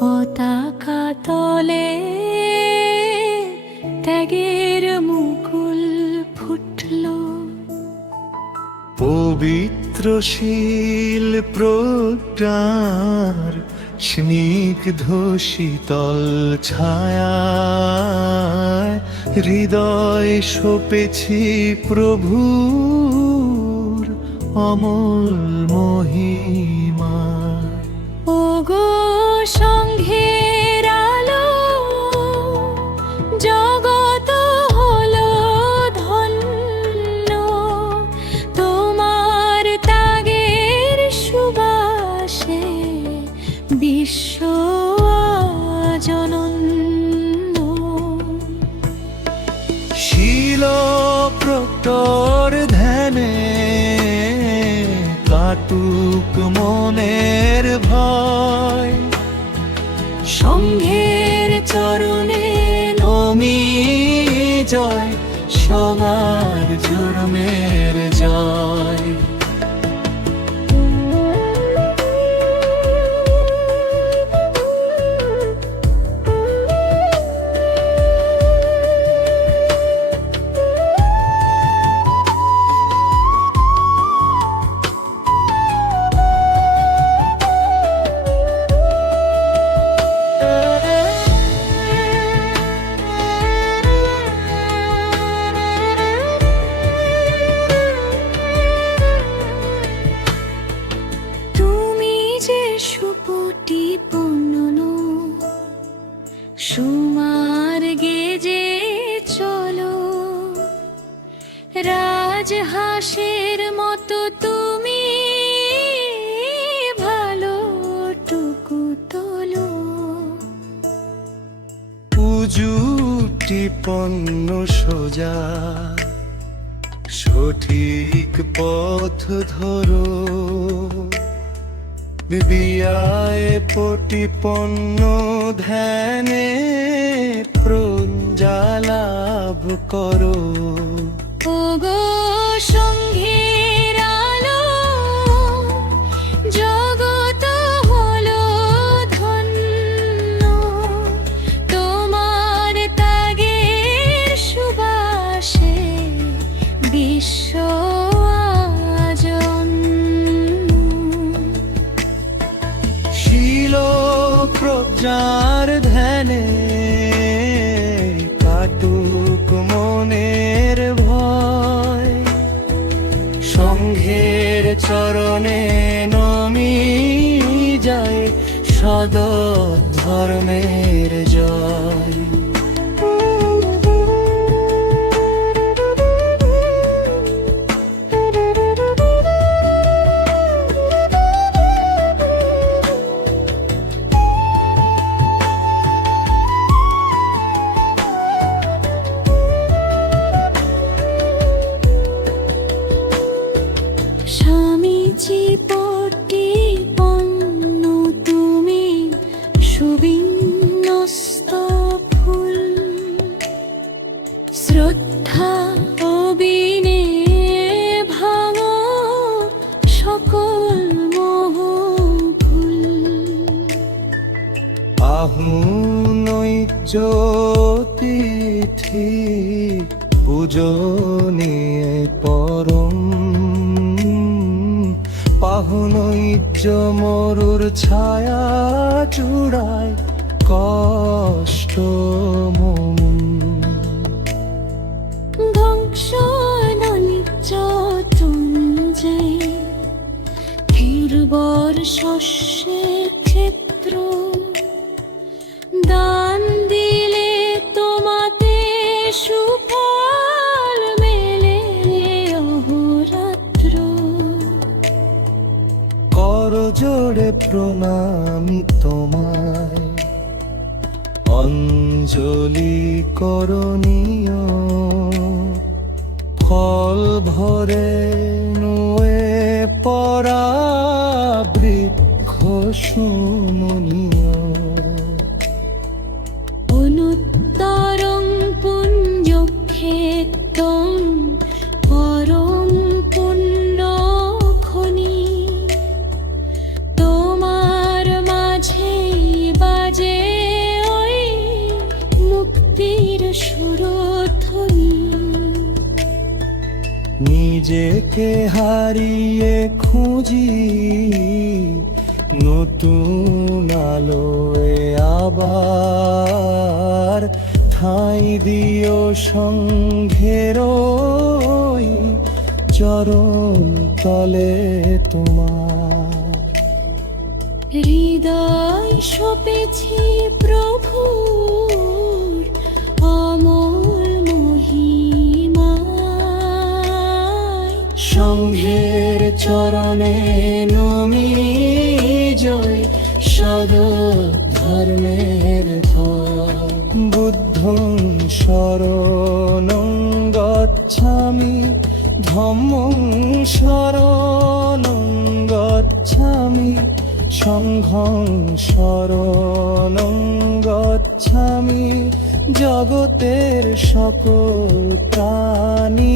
পতাকা তলে ত্যাগের মুকুল ফুটল। পবিত্র শীল প্রজ্ঞার স্নিগ্ধ শীতল ছায়ায় হৃদয় সপেছি প্রভুর অমল মহিমা। ওগো সংঘের আলো, জগৎ হলো ধন্য তোমার ত্যাগের সুবাসে, বিশ্ব আজ অনন্য। শীল প্রক্টর ধ্যানে কাটুক মনের ভয়, সংঘের চরণে নমি জয়, সবার জন্মের জয়। সুপুটি পূর্ণ সুমার্গে যে চলো, রাজহাঁসের মতো তুমি ভালোটুকু তোলো। উজুটি পণ্য সোজা সঠিক পথ ধরো, বিবিয়ায় পটিপন্ন ধ্যানে প্রঞ্জা লাভ করো। ওগো সংঘের আলো, জগৎ হলো ধন্য তোমার ত্যাগের সুবাসে, বিশ্ব আজ অন্য। শীল প্রজ্ঞার ধ্যানে কাটুক মনের ভয়, সংঘের চরণে নমি যায়, সদ ধর্মের জয়। স্বামীজি পটিপন্ন তুমি সুবিন্যস্ত ফুল, শ্রদ্ধা অবিনে ভাঙো সকল মোহ ভুল। আহুনৈজ তিথি পূজনীয় পরম, পাহুনৈজ মরুর ছায়া চূড়ায় কষ্ট মম। ধ্বংস নৈজ তুঞ্জে নির্বর শস্যের ক্ষেত্র, দান দিলে তোমাতে সুফল মেলে অহোরাত্র। কর জোড়ে প্রণামী তোমায়, অঞ্জলি করণীয়, ফল ভরে নুয়ে পরা বৃক্ষ সুমনীয়। অনুত্তরং পুঞ্জক্ষেত্রং পরম পুণ্য খনি, তোমার মাঝে বাজ সুরধ্বনি নিজেকে হারিয়ে খুঁজি নতুন আলোয় আবার ঠাঁই দিও সঙ্ঘের ওই চরণ তলে তোমার হৃদয় সপেছি প্রভুর অমল মহিমায় সঙ্ঘের চরণে নমি জয় সদ ধর্মের ধর বুদ্ধং শরণং গচ্ছামি ধম্মং শরণং গচ্ছামি সংঘং শরণং গচ্ছামি জগতের সকল প্রাণী